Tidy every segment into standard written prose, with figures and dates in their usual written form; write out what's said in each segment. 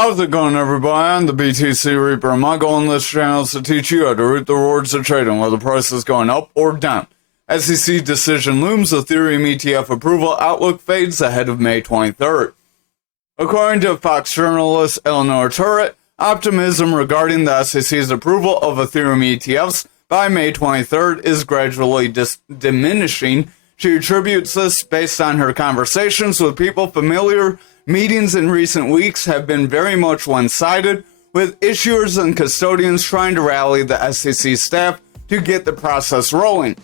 How's it going, everybody? I'm the BTC Reaper, and my goal on this channel is to teach you how to reap the rewards of trading, whether the price is going up or down. SEC decision looms, Ethereum ETF approval outlook fades ahead of May 23rd. According to Fox journalist learntotrade, optimism regarding the SEC's approval of Ethereum ETFs by May 23rd is gradually diminishing. She attributes this based on her conversations with people familiar. Meetings in recent weeks have been very much one-sided, with issuers and custodians trying to rally the SEC staff to get the process rolling.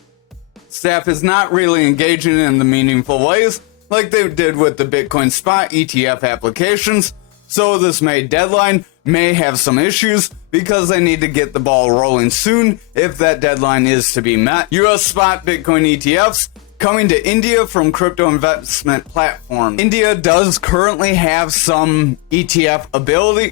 Staff is not really engaging in the meaningful ways like they did with the Bitcoin spot ETF applications, so this May deadline may have some issues because they need to get the ball rolling soon if that deadline is to be met. US spot Bitcoin ETFs coming to India from crypto investment platform. India does currently have some ETF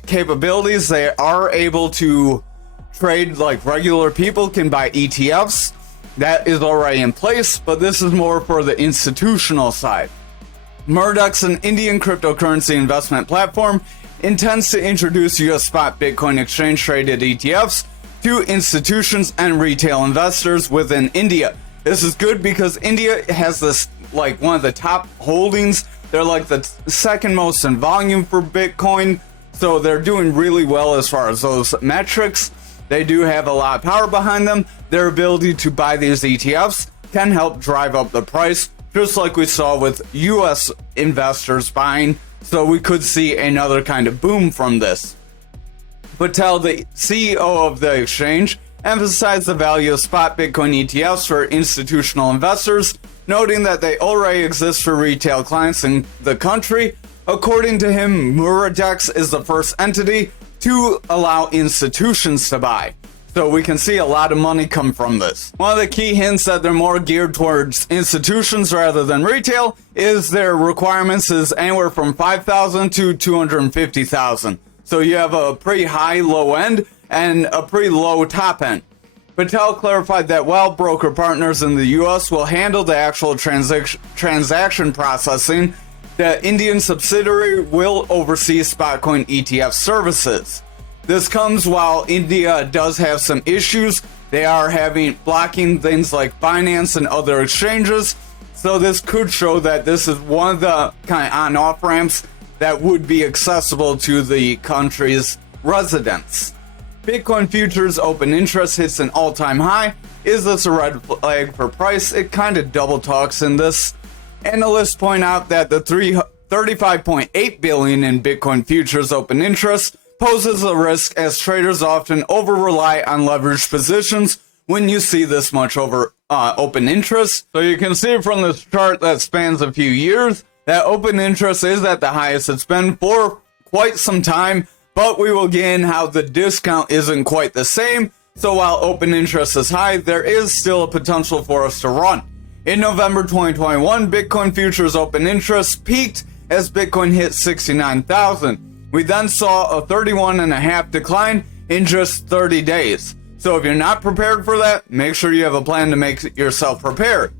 capabilities. They are able to trade like regular people can buy ETFs. That is already in place, but this is more for the institutional side. Murdoch's an Indian cryptocurrency investment platform intends to introduce US spot Bitcoin exchange traded ETFs to institutions and retail investors within India. This is good because India has this, like, one of the top holdings. They're like the second most in volume for Bitcoin. So they're doing really well as far as those metrics. They do have a lot of power behind them. Their ability to buy these ETFs can help drive up the price, just like we saw with US investors buying. So we could see another kind of boom from this. Patel, the CEO of the exchange, emphasized the value of spot Bitcoin ETFs for institutional investors, noting that they already exist for retail clients in the country. According to him, Muradex is the first entity to allow institutions to buy. So we can see a lot of money come from this. One of the key hints that they're more geared towards institutions rather than retail is their requirements is anywhere from 5,000 to 250,000. So you have a pretty high low end and a pretty low top end. Patel clarified that while broker partners in the US will handle the actual transaction processing, the Indian subsidiary will oversee Spotcoin ETF services. This comes while India does have some issues. They are blocking things like Binance and other exchanges. So this could show that this is one of the kind of on-off ramps that would be accessible to the country's residents. Bitcoin futures open interest hits an all-time high. Is this a red flag for price? It kind of double talks in this. Analysts point out that the 35.8 billion in Bitcoin futures open interest poses a risk as traders often over-rely on leveraged positions when you see this much open interest. So you can see from this chart that spans a few years that open interest is at the highest it's been for quite some time. But we will get in how the discount isn't quite the same, so while open interest is high, there is still a potential for us to run. In November 2021, Bitcoin futures open interest peaked as Bitcoin hit 69,000. We then saw a 31.5% decline in just 30 days. So if you're not prepared for that, make sure you have a plan to make yourself prepared.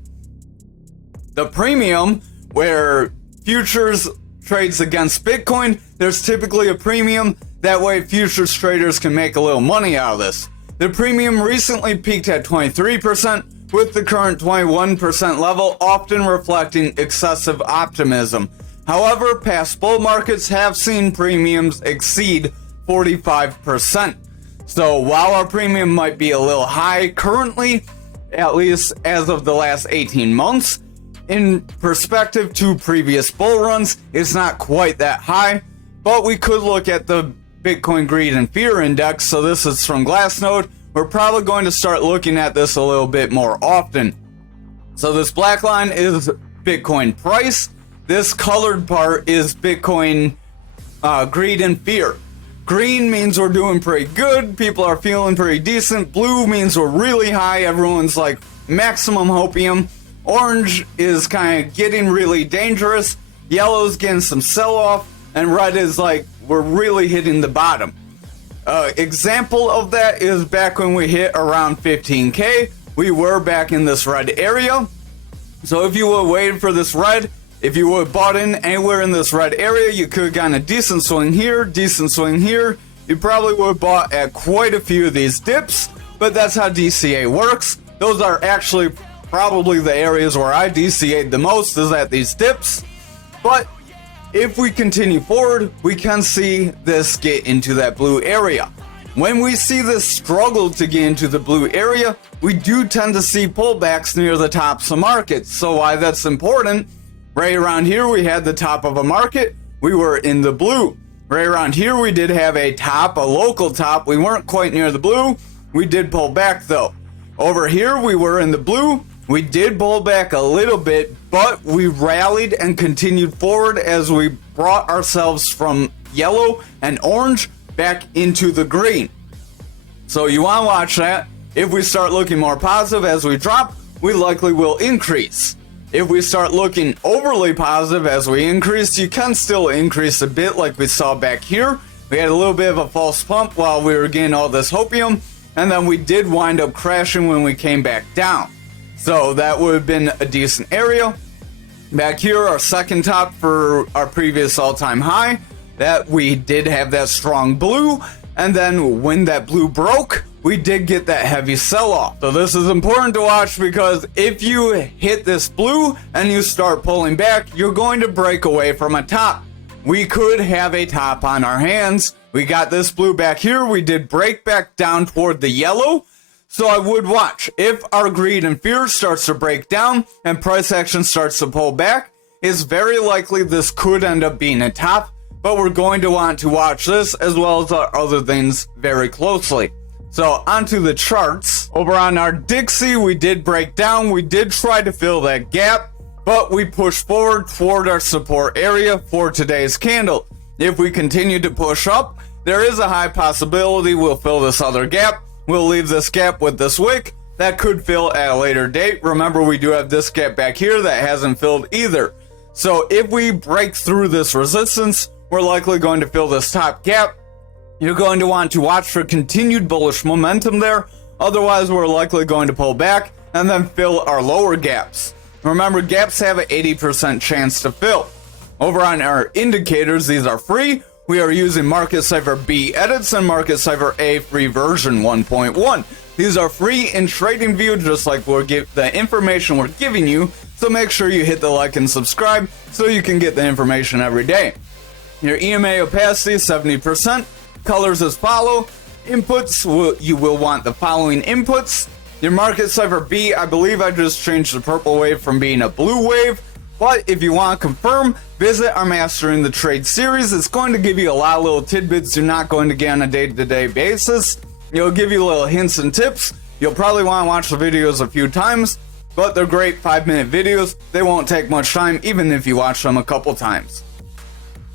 The premium, where futures trades against Bitcoin, there's typically a premium. That way futures traders can make a little money out of this. The premium recently peaked at 23%, with the current 21% level often reflecting excessive optimism. However, past bull markets have seen premiums exceed 45%. So while our premium might be a little high currently, at least as of the last 18 months, in perspective to previous bull runs, it's not quite that high, but we could look at the Bitcoin Greed and Fear Index. So this is from Glassnode. We're probably going to start looking at this a little bit more often. So this black line is Bitcoin price. This colored part is Bitcoin Greed and Fear. Green means we're doing pretty good. People are feeling pretty decent. Blue means we're really high. Everyone's like maximum hopium. Orange is kind of getting really dangerous. Yellow's getting some sell-off. And red is like we're really hitting the bottom. Example of that is back when we hit around 15K. We were back in this red area. So if you were waiting for this red, If you would have bought in anywhere in this red area, you could have gotten a decent swing here, decent swing here. You probably would have bought at quite a few of these dips, but that's how DCA works. Those are actually probably the areas where I DCA'd the most, is at these dips. But if we continue forward, we can see this get into that blue area. When we see this struggle to get into the blue area, we do tend to see pullbacks near the tops of markets. So why that's important, right around here we had the top of a market, we were in the blue. Right around here we did have a top, a local top, we weren't quite near the blue, we did pull back though. Over here we were in the blue, we did pull back a little bit, but we rallied and continued forward as we brought ourselves from yellow and orange back into the green. So you want to watch that. If we start looking more positive as we drop, we likely will increase. If we start looking overly positive as we increase, you can still increase a bit like we saw back here. We had a little bit of a false pump while we were getting all this hopium, and then we did wind up crashing when we came back down. So that would have been a decent area. Back here, our second top for our previous all-time high, that we did have that strong blue, and then when that blue broke, we did get that heavy sell-off. So this is important to watch, because if you hit this blue and you start pulling back, you're going to break away from a top. We could have a top on our hands. We got this blue back here, we did break back down toward the yellow. So I would watch. If our greed and fear starts to break down and price action starts to pull back, it's very likely this could end up being a top, but we're going to want to watch this as well as our other things very closely. So onto the charts. Over on our Dixie, we did break down. We did try to fill that gap, but we pushed forward toward our support area for today's candle. If we continue to push up, there is a high possibility we'll fill this other gap. We'll leave this gap with this wick. That could fill at a later date. Remember, we do have this gap back here that hasn't filled either. So if we break through this resistance, we're likely going to fill this top gap. You're going to want to watch for continued bullish momentum there. Otherwise, we're likely going to pull back and then fill our lower gaps. Remember, gaps have an 80% chance to fill. Over on our indicators, these are free. We are using Market Cipher B edits and Market Cipher A free version 1.1. These are free in TradingView, just like the information we're giving you. So make sure you hit the like and subscribe so you can get the information every day. Your EMA opacity 70%. Colors as follow. Inputs, you will want the following inputs. Your Market Cipher B, I believe I just changed the purple wave from being a blue wave. But if you want to confirm, visit our Mastering the Trade series. It's going to give you a lot of little tidbits you're not going to get on a day-to-day basis. It'll give you little hints and tips. You'll probably want to watch the videos a few times, but they're great 5-minute videos. They won't take much time, even if you watch them a couple times.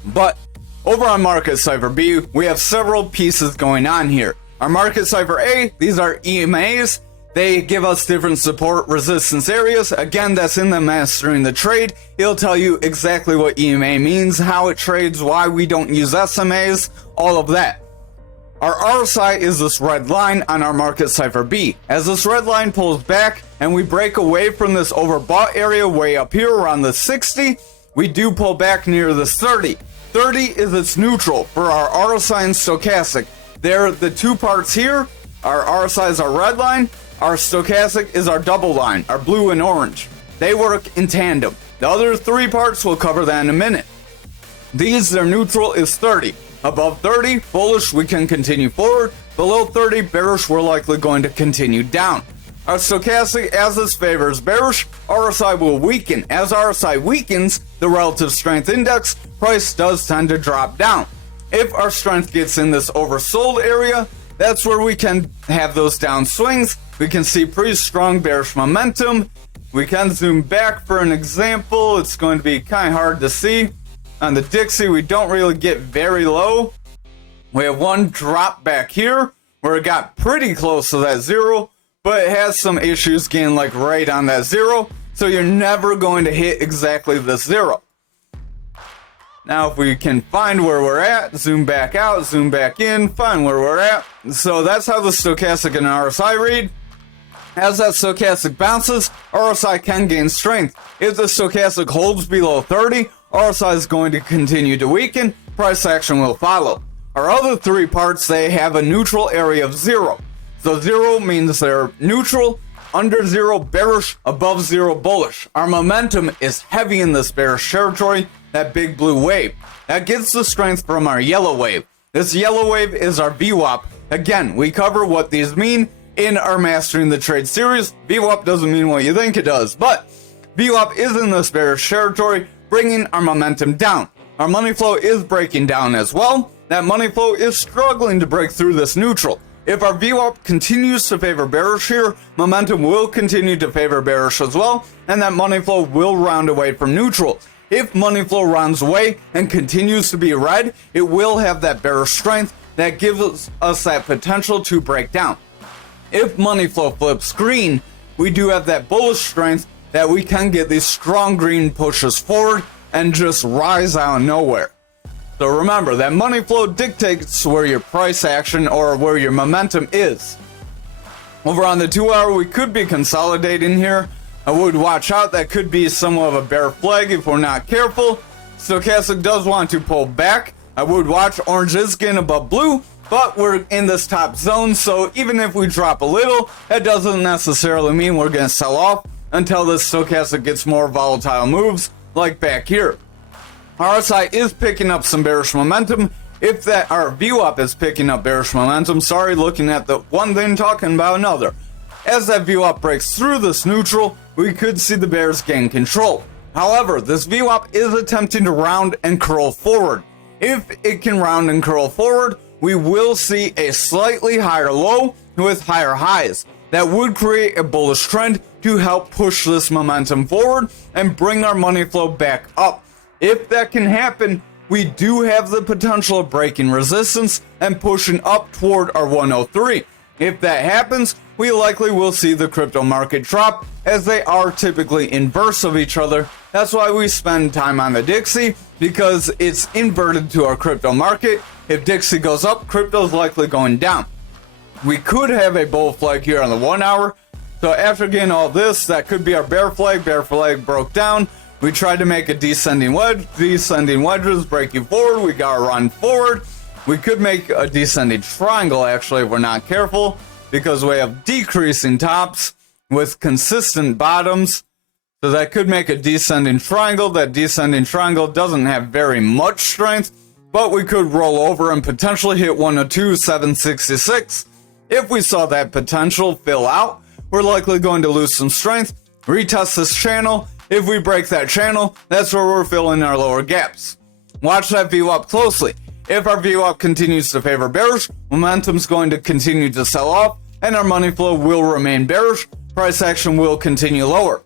But over on Market Cipher B, we have several pieces going on here. Our Market Cipher A, these are EMAs. They give us different support resistance areas. Again, that's in the Mastering the Trade. It'll tell you exactly what EMA means, how it trades, why we don't use SMAs, all of that. Our RSI is this red line on our Market Cipher B. As this red line pulls back and we break away from this overbought area way up here around the 60, we do pull back near this 30. 30 is its neutral for our RSI and stochastic. They're the two parts here. Our RSI is our red line. Our stochastic is our double line, our blue and orange. They work in tandem. The other three parts, we'll cover that in a minute. These, their neutral is 30. Above 30, bullish, we can continue forward. Below 30, bearish, we're likely going to continue down. Our stochastic, as this favors bearish, RSI will weaken. As RSI weakens, the relative strength index, price does tend to drop down. If our strength gets in this oversold area, that's where we can have those down swings. We can see pretty strong bearish momentum. We can zoom back for an example. It's going to be kind of hard to see. On the Dixie, we don't really get very low. We have one drop back here where it got pretty close to that zero, but it has some issues getting like right on that zero. So you're never going to hit exactly the zero. Now, if we can find where we're at, zoom back out, zoom back in, find where we're at. So that's how the stochastic and RSI read. As that stochastic bounces, RSI can gain strength. If the stochastic holds below 30, RSI is going to continue to weaken, price action will follow. Our other three parts, they have a neutral area of 0. So 0 means they're neutral, under 0 bearish, above 0 bullish. Our momentum is heavy in this bearish territory, that big blue wave. That gets the strength from our yellow wave. This yellow wave is our VWAP. Again, we cover what these mean in our Mastering the Trade series. VWAP doesn't mean what you think it does, but VWAP is in this bearish territory, bringing our momentum down. Our money flow is breaking down as well. That money flow is struggling to break through this neutral. If our VWAP continues to favor bearish here, momentum will continue to favor bearish as well, and that money flow will round away from neutral. If money flow rounds away and continues to be red, it will have that bearish strength that gives us that potential to break down. If money flow flips green, we do have that bullish strength that we can get these strong green pushes forward and just rise out of nowhere. So remember, that money flow dictates where your price action or where your momentum is. Over on the 2 hour, we could be consolidating here. I would watch out, that could be somewhat of a bear flag if we're not careful. Stochastic does want to pull back. I would watch, orange is getting above blue, but we're in this top zone, so even if we drop a little, that doesn't necessarily mean we're going to sell off until this stochastic gets more volatile moves, like back here. RSI is picking up some bearish momentum. If that, our VWAP is picking up bearish momentum, sorry, looking at the one thing, talking about another. As that VWAP breaks through this neutral, we could see the bears gain control. However, this VWAP is attempting to round and curl forward. If it can round and curl forward, we will see a slightly higher low with higher highs. That would create a bullish trend to help push this momentum forward and bring our money flow back up. If that can happen, we do have the potential of breaking resistance and pushing up toward our 103. If that happens, we likely will see the crypto market drop, as they are typically inverse of each other. That's why we spend time on the Dixie, because it's inverted to our crypto market. If Dixie goes up, crypto is likely going down. We could have a bull flag here on the 1 hour. So after getting all this, that could be our bear flag. Bear flag broke down. We tried to make a descending wedge. Descending wedges break you forward. We gotta run forward. We could make a descending triangle, actually, if we're not careful, because we have decreasing tops with consistent bottoms. So that could make a descending triangle. That descending triangle doesn't have very much strength, but we could roll over and potentially hit 102,766. If we saw that potential fill out, we're likely going to lose some strength, retest this channel. If we break that channel, that's where we're filling our lower gaps. Watch that VWAP closely. If our VWAP continues to favor bearish, momentum's going to continue to sell off, and our money flow will remain bearish. Price action will continue lower.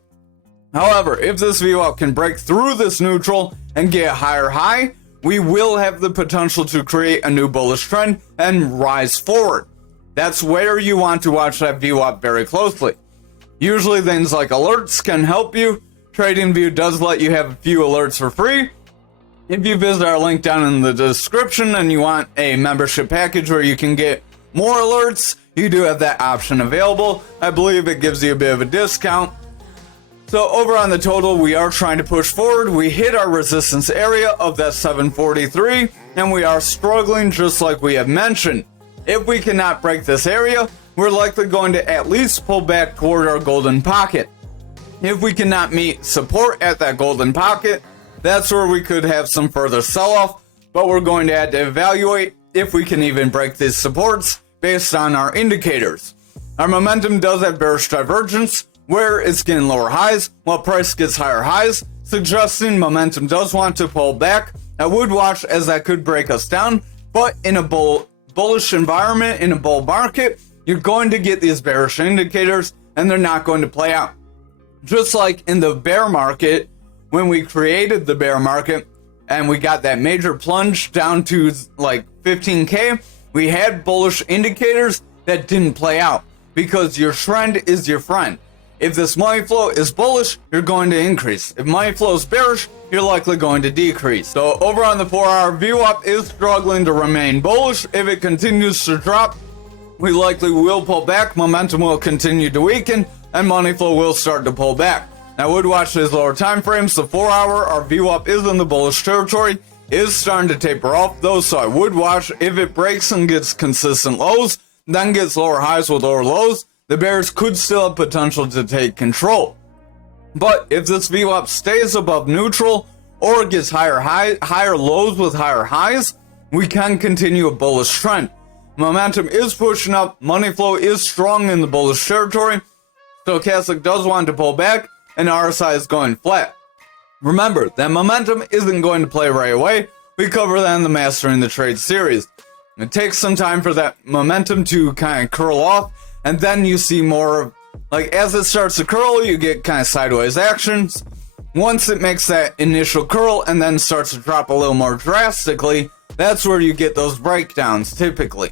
However, if this VWAP can break through this neutral and get a higher high, we will have the potential to create a new bullish trend and rise forward. That's where you want to watch that VWAP very closely. Usually things like alerts can help you. TradingView does let you have a few alerts for free. If you visit our link down in the description and you want a membership package where you can get more alerts, you do have that option available. I believe it gives you a bit of a discount. So over on the total, we are trying to push forward. We hit our resistance area of that 743, and we are struggling just like we have mentioned. If we cannot break this area, we're likely going to at least pull back toward our golden pocket. If we cannot meet support at that golden pocket, that's where we could have some further sell-off, but we're going to have to evaluate if we can even break these supports based on our indicators. Our momentum does have bearish divergence, where it's getting lower highs while price gets higher highs, suggesting momentum does want to pull back. I would watch, as that could break us down, but in a bullish environment, in a bull market, you're going to get these bearish indicators and they're not going to play out. Just like in the bear market, when we created the bear market and we got that major plunge down to like 15K, we had bullish indicators that didn't play out because your trend is your friend. If this money flow is bullish, you're going to increase. If money flow is bearish, you're likely going to decrease. So over on the 4 hour VWAP is struggling to remain bullish. If it continues to drop, we likely will pull back, momentum will continue to weaken, and money flow will start to pull back. I would watch these lower time frames. The 4 hour, our VWAP is in the bullish territory, is starting to taper off though, so I would watch. If it breaks and gets consistent lows, then gets lower highs with lower lows, the bears could still have potential to take control. But if this VWAP stays above neutral or gets higher lows with higher highs, we can continue a bullish trend. Momentum is pushing up, money flow is strong in the bullish territory, stochastic does want to pull back, and RSI is going flat. Remember, that momentum isn't going to play right away. We cover that in the Mastering the Trade series. It takes some time for that momentum to kind of curl off, and then you see more of, like, as it starts to curl, you get kind of sideways actions. Once it makes that initial curl and then starts to drop a little more drastically, that's where you get those breakdowns typically.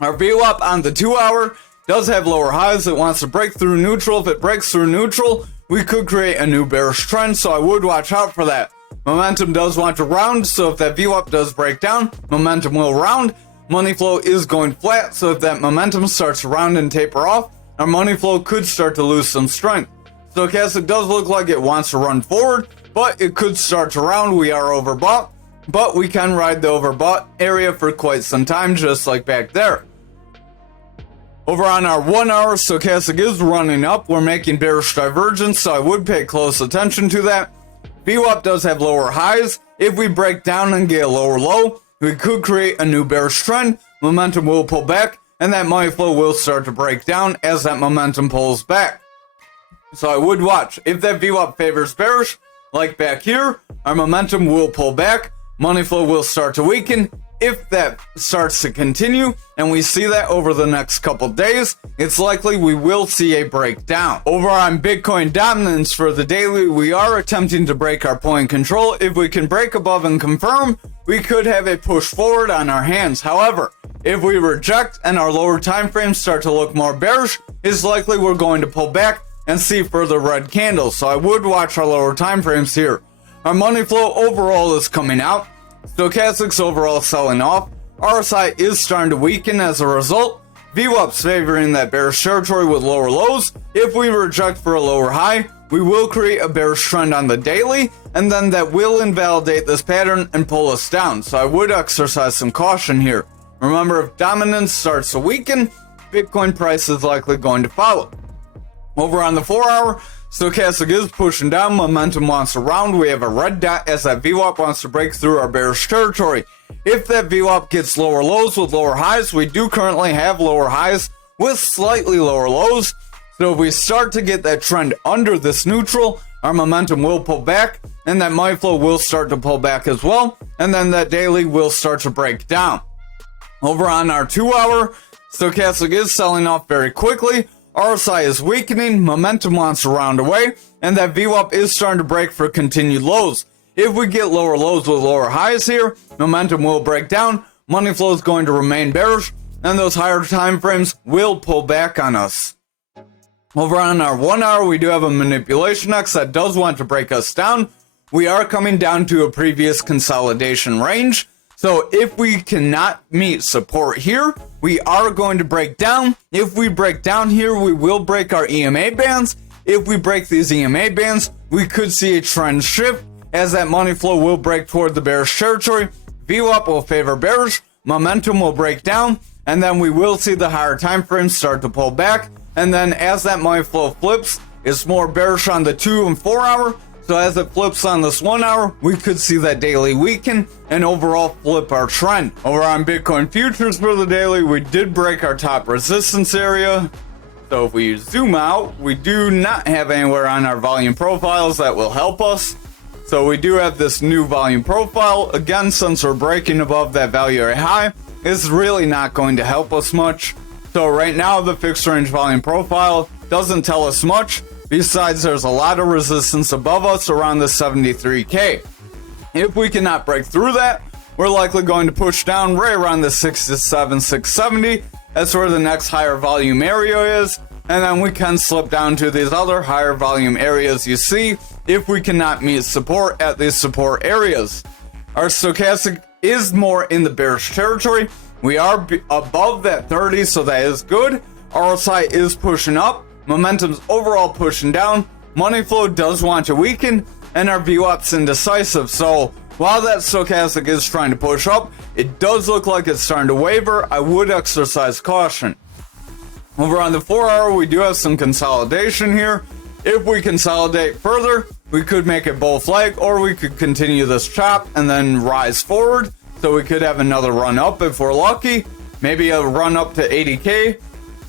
Our VWAP on the 2 hour does have lower highs. It wants to break through neutral. If it breaks through neutral, we could create a new bearish trend, so I would watch out for that. Momentum does want to round, so if that VWAP does break down, momentum will round. Money flow is going flat, so if that momentum starts to round and taper off, our money flow could start to lose some strength. Stochastic does look like it wants to run forward, but it could start to round. We are overbought, but we can ride the overbought area for quite some time, just like back there. Over on our 1 hour, stochastic is running up. We're making bearish divergence, so I would pay close attention to that. VWAP does have lower highs. If we break down and get a lower low, we could create a new bearish trend. Momentum will pull back, and that money flow will start to break down as that momentum pulls back. So I would watch. If that VWAP favors bearish, like back here, our momentum will pull back. Money flow will start to weaken. If that starts to continue, and we see that over the next couple days, it's likely we will see a breakdown. Over on Bitcoin dominance for the daily, we are attempting to break our point control. If we can break above and confirm, we could have a push forward on our hands. However, if we reject and our lower time frames start to look more bearish, it's likely we're going to pull back and see further red candles. So I would watch our lower time frames here. Our money flow overall is coming out. Stochastic's overall selling off. RSI is starting to weaken as a result. VWAP's favoring that bearish territory with lower lows. If we reject for a lower high, we will create a bearish trend on the daily, and then that will invalidate this pattern and pull us down. So I would exercise some caution here. Remember, if dominance starts to weaken, Bitcoin price is likely going to follow. Over on the 4 hour, stochastic is pushing down, momentum wants to round. We have a red dot as that VWAP wants to break through our bearish territory. If that VWAP gets lower lows with lower highs, we do currently have lower highs with slightly lower lows. So if we start to get that trend under this neutral, our momentum will pull back, and that money flow will start to pull back as well, and then that daily will start to break down. Over on our 2 hour, stochastic is selling off very quickly. RSI is weakening, momentum wants to round away, and that VWAP is starting to break for continued lows. If we get lower lows with lower highs here, momentum will break down, money flow is going to remain bearish, and those higher time frames will pull back on us. Over on our 1 hour, we do have a manipulation X that does want to break us down. We are coming down to a previous consolidation range. So if we cannot meet support here, we are going to break down. If we break down here, we will break our EMA bands. If we break these EMA bands, we could see a trend shift as that money flow will break toward the bearish territory. VWAP will favor bearish, momentum will break down, and then we will see the higher time frames start to pull back. And then as that money flow flips, it's more bearish on the 2 and 4 hour. So as it flips on this 1 hour, we could see that daily weaken and overall flip our trend. Over on Bitcoin futures for the daily, we did break our top resistance area. So if we zoom out, we do not have anywhere on our volume profiles that will help us. So we do have this new volume profile. Again, since we're breaking above that value area high, it's really not going to help us much. So right now, the fixed range volume profile doesn't tell us much. Besides, there's a lot of resistance above us around the 73K. If we cannot break through that, we're likely going to push down right around the 67, 670. That's where the next higher volume area is. And then we can slip down to these other higher volume areas you see if we cannot meet support at these support areas. Our stochastic is more in the bearish territory. We are above that 30, so that is good. RSI is pushing up. Momentum's overall pushing down. Money flow does want to weaken, and our VWAP's indecisive. So while that stochastic is trying to push up, it does look like it's starting to waver. I would exercise caution. Over on the 4 hour, we do have some consolidation here. If we consolidate further, we could make a bull flag, or we could continue this chop and then rise forward. So we could have another run up if we're lucky. Maybe a run up to 80k.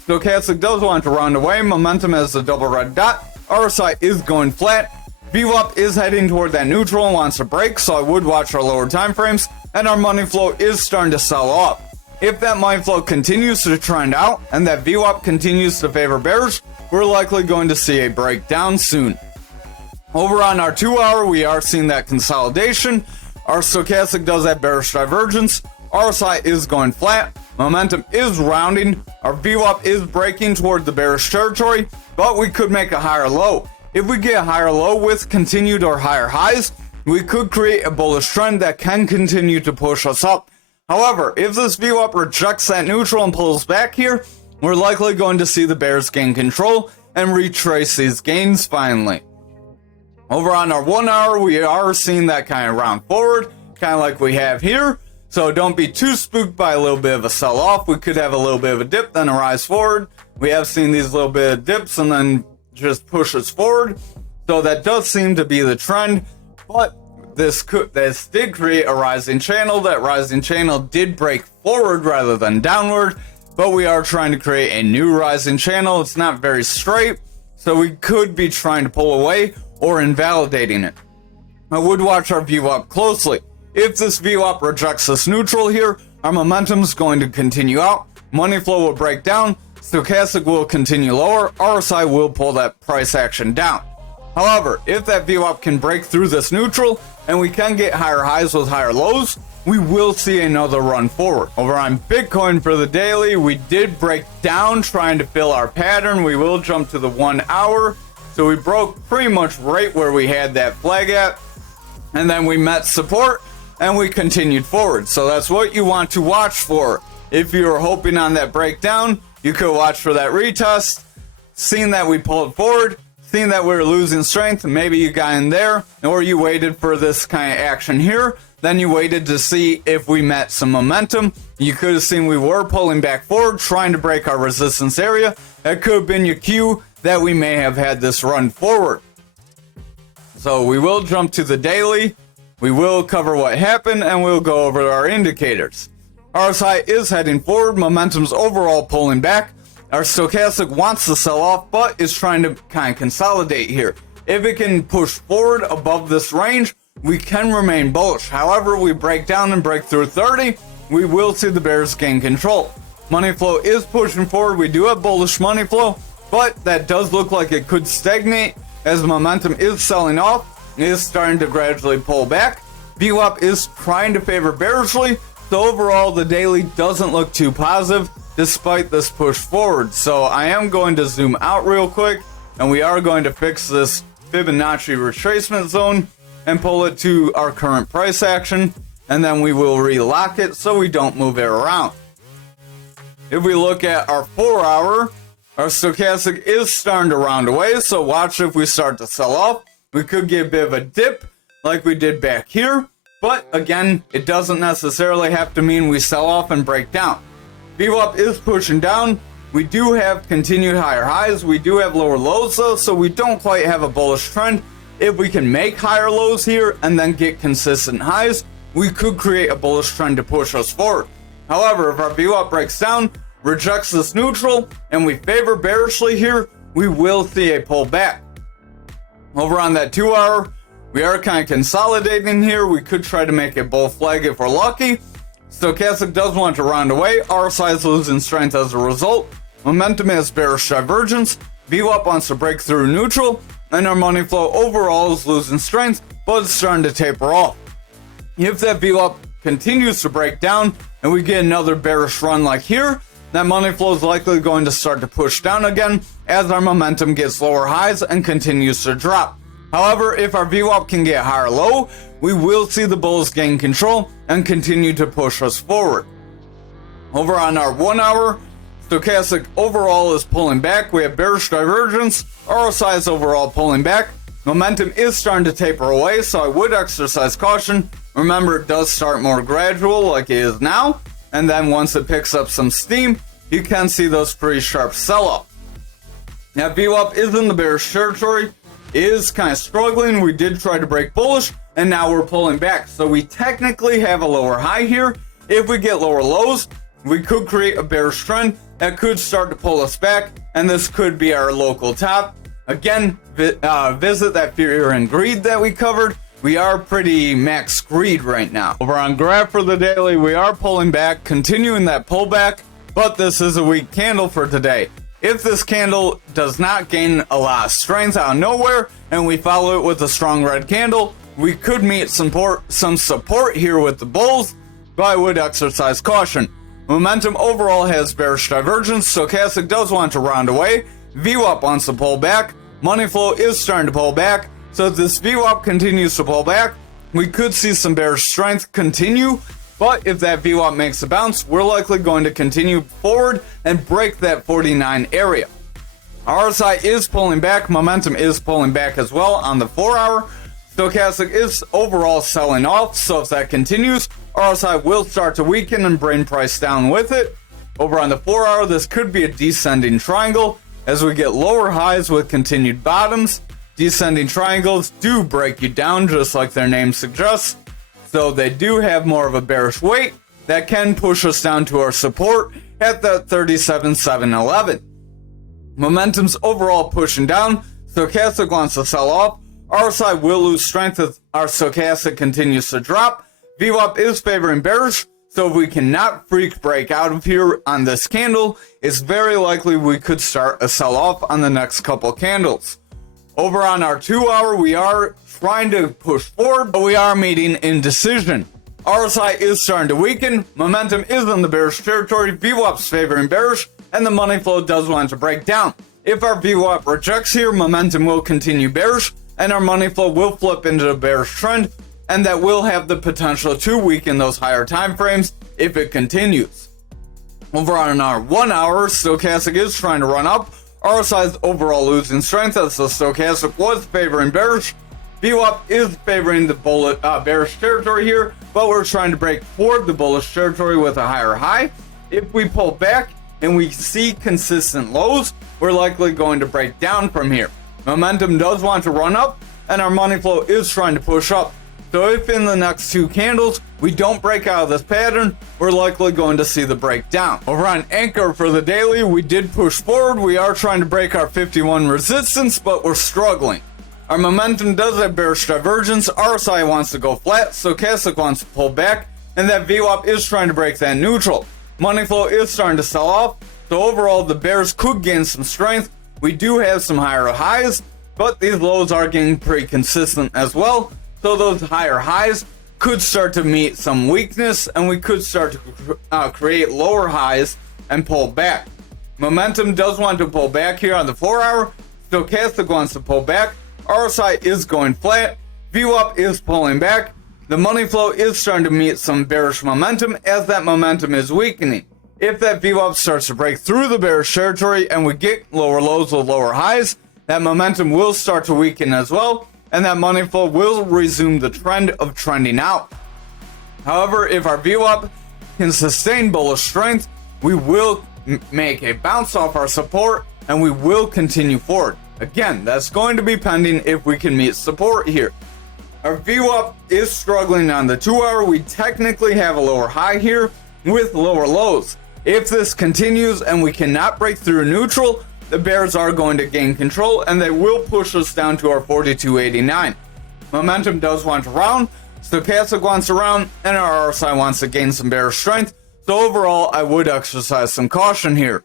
Stochastic does want to round away. Momentum has a double red dot. RSI is going flat. VWAP is heading toward that neutral and wants to break, so I would watch our lower time frames. And our money flow is starting to sell off. If that money flow continues to trend out and that VWAP continues to favor bears, we're likely going to see a breakdown soon. Over on our 2 hour, we are seeing that consolidation. Our stochastic does have bearish divergence. RSI is going flat. Momentum is rounding. Our VWAP is breaking toward the bearish territory, but we could make a higher low. If we get a higher low with continued or higher highs, we could create a bullish trend that can continue to push us up. However, if this VWAP rejects that neutral and pulls back here, we're likely going to see the bears gain control and retrace these gains finally. Over on our 1 hour, we are seeing that kind of round forward, kind of like we have here. So don't be too spooked by a little bit of a sell-off. We could have a little bit of a dip, then a rise forward. We have seen these little bit of dips and then just push us forward. So that does seem to be the trend, but this did create a rising channel. That rising channel did break forward rather than downward, but we are trying to create a new rising channel. It's not very straight, so we could be trying to pull away or invalidating it. I would watch our VWAP closely. If this VWAP rejects this neutral here, our momentum is going to continue out. Money flow will break down. Stochastic will continue lower. RSI will pull that price action down. However, if that VWAP can break through this neutral and we can get higher highs with higher lows, we will see another run forward. Over on Bitcoin for the daily, we did break down trying to fill our pattern. We will jump to the 1 hour. So we broke pretty much right where we had that flag at. And then we met support and we continued forward. So that's what you want to watch for. If you're hoping on that breakdown, you could watch for that retest. Seeing that we pulled forward, seeing that we were losing strength, maybe you got in there, or you waited for this kind of action here. Then you waited to see if we met some momentum. You could have seen we were pulling back forward, trying to break our resistance area. That could have been your cue that we may have had this run forward. So we will jump to the daily. We will cover what happened, and we'll go over our indicators. RSI is heading forward. Momentum's overall pulling back. Our stochastic wants to sell off, but is trying to kind of consolidate here. If it can push forward above this range, we can remain bullish. However, we break down and break through 30, we will see the bears gain control. Money flow is pushing forward. We do have bullish money flow, but that does look like it could stagnate as momentum is selling off. It is starting to gradually pull back. VWAP is trying to favor bearishly, so overall the daily doesn't look too positive despite this push forward. So I am going to zoom out real quick, and we are going to fix this Fibonacci retracement zone and pull it to our current price action, and then we will relock it so we don't move it around. If we look at our 4 hour, our stochastic is starting to round away, so watch if we start to sell off. We could get a bit of a dip like we did back here, but again, it doesn't necessarily have to mean we sell off and break down. VWAP is pushing down. We do have continued higher highs. We do have lower lows though, so we don't quite have a bullish trend. If we can make higher lows here and then get consistent highs, we could create a bullish trend to push us forward. However, if our VWAP breaks down, rejects this neutral, and we favor bearishly here, we will see a pullback. Over on that 2 hour, we are kind of consolidating here. We could try to make a bull flag if we're lucky. Stochastic does want to round away. RSI is losing strength as a result. Momentum has bearish divergence. VWAP wants to break through neutral, and our money flow overall is losing strength, but it's starting to taper off. If that VWAP continues to break down and we get another bearish run like here, that money flow is likely going to start to push down again as our momentum gets lower highs and continues to drop. However, if our VWAP can get higher low, we will see the bulls gain control and continue to push us forward. Over on our 1 hour, stochastic overall is pulling back. We have bearish divergence. RSI is overall pulling back. Momentum is starting to taper away, so I would exercise caution. Remember, it does start more gradual like it is now, and then once it picks up some steam, you can see those pretty sharp sell-off. Now, VWAP is in the bearish territory, is kind of struggling. We did try to break bullish, and now we're pulling back. So we technically have a lower high here. If we get lower lows, we could create a bearish trend that could start to pull us back, and this could be our local top. Again, visit that fear and greed that we covered. We are pretty max greed right now. Over on graph for the daily, we are pulling back, continuing that pullback, but this is a weak candle for today. If this candle does not gain a lot of strength out of nowhere, and we follow it with a strong red candle, we could meet some support here with the bulls, but I would exercise caution. Momentum overall has bearish divergence. Stochastic does want to round away. VWAP wants to pull back. Money flow is starting to pull back. So if this VWAP continues to pull back, we could see some bearish strength continue. But if that VWAP makes a bounce, we're likely going to continue forward and break that 49 area. RSI is pulling back. Momentum is pulling back as well on the 4 hour. Stochastic is overall selling off. So if that continues, RSI will start to weaken and bring price down with it. Over on the 4 hour, this could be a descending triangle as we get lower highs with continued bottoms. Descending triangles do break you down just like their name suggests. So they do have more of a bearish weight that can push us down to our support at that 37,711. Momentum's overall pushing down. Stochastic wants to sell off. RSI will lose strength as our stochastic continues to drop. VWAP is favoring bearish, so if we cannot freak break out of here on this candle, it's very likely we could start a sell-off on the next couple candles. Over on our 2 hour, we are trying to push forward, but we are meeting indecision. RSI is starting to weaken, momentum is in the bearish territory, VWAP's favoring bearish, and the money flow does want to break down. If our VWAP rejects here, momentum will continue bearish, and our money flow will flip into a bearish trend, and that will have the potential to weaken those higher time frames if it continues. Over on our 1 hour, stochastic is trying to run up. RSI is overall losing strength as the stochastic was favoring bearish. VWAP is favoring the bearish territory here, but we're trying to break toward the bullish territory with a higher high. If we pull back and we see consistent lows, we're likely going to break down from here. Momentum does want to run up, and our money flow is trying to push up. So if in the next 2 candles we don't break out of this pattern, we're likely going to see the breakdown. Over on Ankr for the daily, we did push forward. We are trying to break our 51 resistance, but we're struggling. Our momentum does have bearish divergence. RSI wants to go flat, stochastic wants to pull back, and that VWAP is trying to break that neutral. Money flow is starting to sell off, so overall the bears could gain some strength. We do have some higher highs, but these lows are getting pretty consistent as well. So those higher highs could start to meet some weakness, and we could start to create lower highs and pull back. Momentum does want to pull back here on the 4 hour. Stochastic wants to pull back. RSI is going flat. VWAP is pulling back. The money flow is starting to meet some bearish momentum as that momentum is weakening. If that VWAP starts to break through the bearish territory and we get lower lows with lower highs, that momentum will start to weaken as well, and that money flow will resume the trend of trending out. However, if our VWAP can sustain bullish strength, we will make a bounce off our support and we will continue forward. Again, that's going to be pending if we can meet support here. Our VWAP is struggling on the 2 hour. We technically have a lower high here with lower lows. If this continues and we cannot break through neutral, the bears are going to gain control and they will push us down to our 42.89. Momentum does want to round, stochastic wants to round, and our RSI wants to gain some bearish strength. So overall, I would exercise some caution here.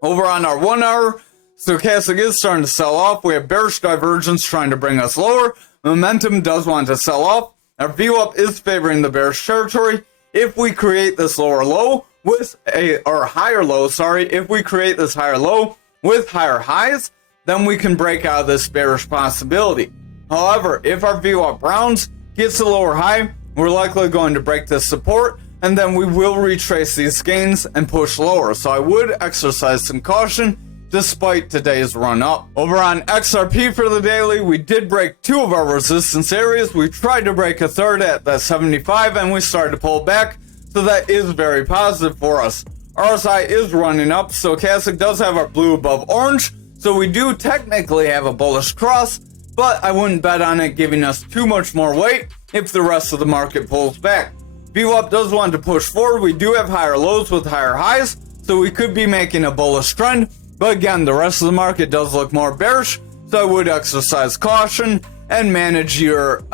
Over on our 1 hour, stochastic is starting to sell off. We have bearish divergence trying to bring us lower. Momentum does want to sell off. Our VWAP is favoring the bearish territory. If we create this lower low with higher low, if we create this higher low with higher highs, then we can break out of this bearish possibility. However, if our VWAP rounds, gets a lower high, we're likely going to break this support and then we will retrace these gains and push lower. So I would exercise some caution despite today's run up. Over on XRP for the daily, we did break 2 of our resistance areas. We tried to break a third at that 75 and we started to pull back. So that is very positive for us. RSI is running up. Stochastic does have our blue above orange. So we do technically have a bullish cross, but I wouldn't bet on it giving us too much more weight if the rest of the market pulls back. VWAP does want to push forward. We do have higher lows with higher highs, so we could be making a bullish trend. But again, the rest of the market does look more bearish, so I would exercise caution and manage your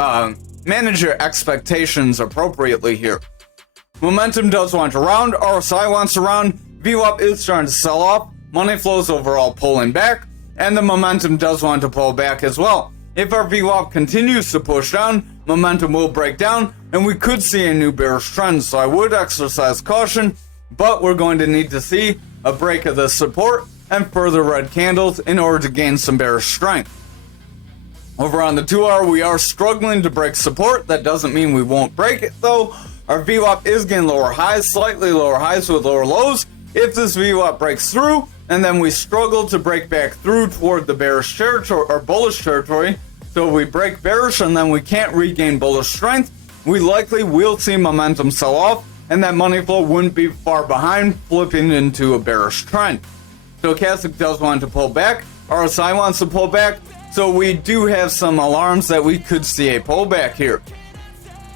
expectations appropriately here. Momentum does want to round. RSI wants to round. VWAP is starting to sell off. Money flows overall pulling back, and the momentum does want to pull back as well. If our VWAP continues to push down, momentum will break down, and we could see a new bearish trend. So I would exercise caution, but we're going to need to see a break of this support and further red candles in order to gain some bearish strength. Over on the 2-hour, we are struggling to break support. That doesn't mean we won't break it though. Our VWAP is getting lower highs, slightly lower highs with lower lows. If this VWAP breaks through, and then we struggle to break back through toward the bearish territory or bullish territory, so we break bearish and then we can't regain bullish strength, we likely will see momentum sell off, and that money flow wouldn't be far behind, flipping into a bearish trend. Stochastic does want to pull back. RSI wants to pull back. So we do have some alarms that we could see a pullback here.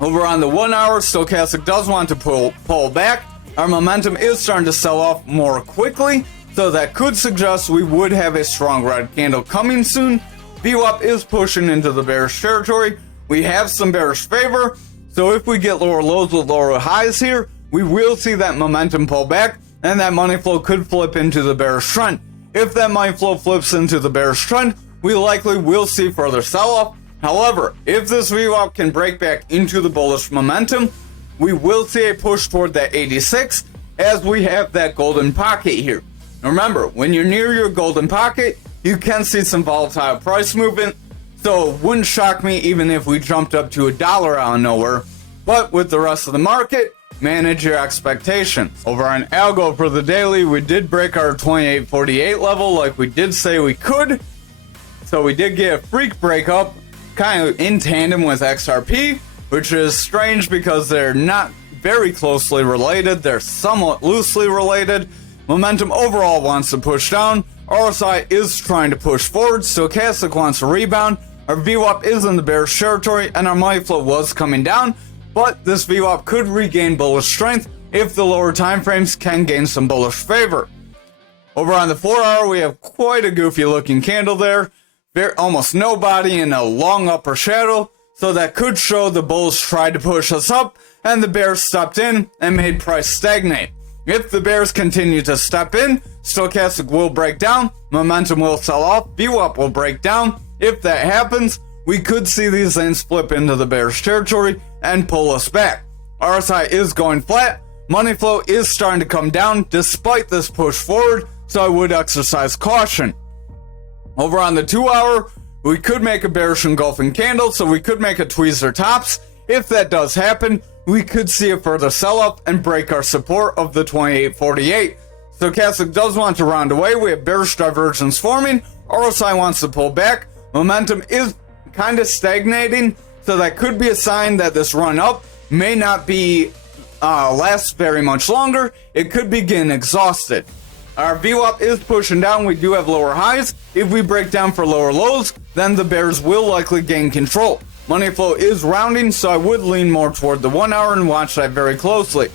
Over on the 1-hour, Stochastic does want to pull back. Our momentum is starting to sell off more quickly. So that could suggest we would have a strong red candle coming soon. VWAP is pushing into the bearish territory. We have some bearish favor. So if we get lower lows with lower highs here, we will see that momentum pull back, and that money flow could flip into the bearish trend. If that money flow flips into the bearish trend, we likely will see further sell-off. However, if this VWAP can break back into the bullish momentum, we will see a push toward that 86 as we have that golden pocket here. Remember, when you're near your golden pocket, you can see some volatile price movement, so it wouldn't shock me even if we jumped up to $1 out of nowhere. But with the rest of the market, manage your expectations. Over on ALGO for the daily, we did break our 2848 level like we did say we could. So we did get a freak breakup, kind of in tandem with XRP, which is strange because they're not very closely related. They're somewhat loosely related. Momentum overall wants to push down. RSI is trying to push forward. Stochastic wants to rebound. Our VWAP is in the bearish territory, and our money flow was coming down. But this VWAP could regain bullish strength if the lower time frames can gain some bullish favor. Over on the 4-hour, we have quite a goofy looking candle there. Almost no body in a long upper shadow. So that could show the bulls tried to push us up and the bears stepped in and made price stagnate. If the bears continue to step in, Stochastic will break down, momentum will sell off, VWAP will break down. If that happens, we could see these things flip into the bearish territory and pull us back. RSI is going flat. Money flow is starting to come down despite this push forward, so I would exercise caution. Over on the 2-hour, we could make a bearish engulfing candle, so we could make a tweezer tops. If that does happen, we could see a further sell-off and break our support of the 2848. Stochastic does want to round away. We have bearish divergence forming. RSI wants to pull back. Momentum is kind of stagnating, so that could be a sign that this run up may not be last very much longer. It could be getting exhausted. Our VWAP is pushing down. We do have lower highs. If we break down for lower lows, then the bears will likely gain control. Money flow is rounding, so I would lean more toward the 1-hour and watch that very closely.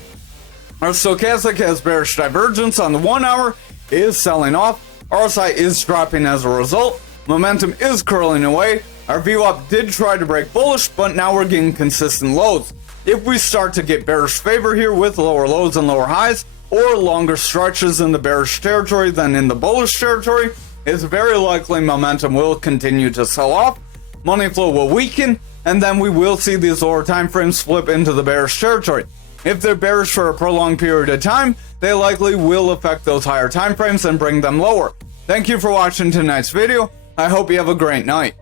Our Stochastic has bearish divergence on the 1-hour, is selling off. RSI is dropping as a result. Momentum is curling away. Our VWAP did try to break bullish, but now we're getting consistent lows. If we start to get bearish favor here with lower lows and lower highs, or longer stretches in the bearish territory than in the bullish territory, it's very likely momentum will continue to sell off. Money flow will weaken, and then we will see these lower time frames flip into the bearish territory. If they're bearish for a prolonged period of time, they likely will affect those higher time frames and bring them lower. Thank you for watching tonight's video. I hope you have a great night.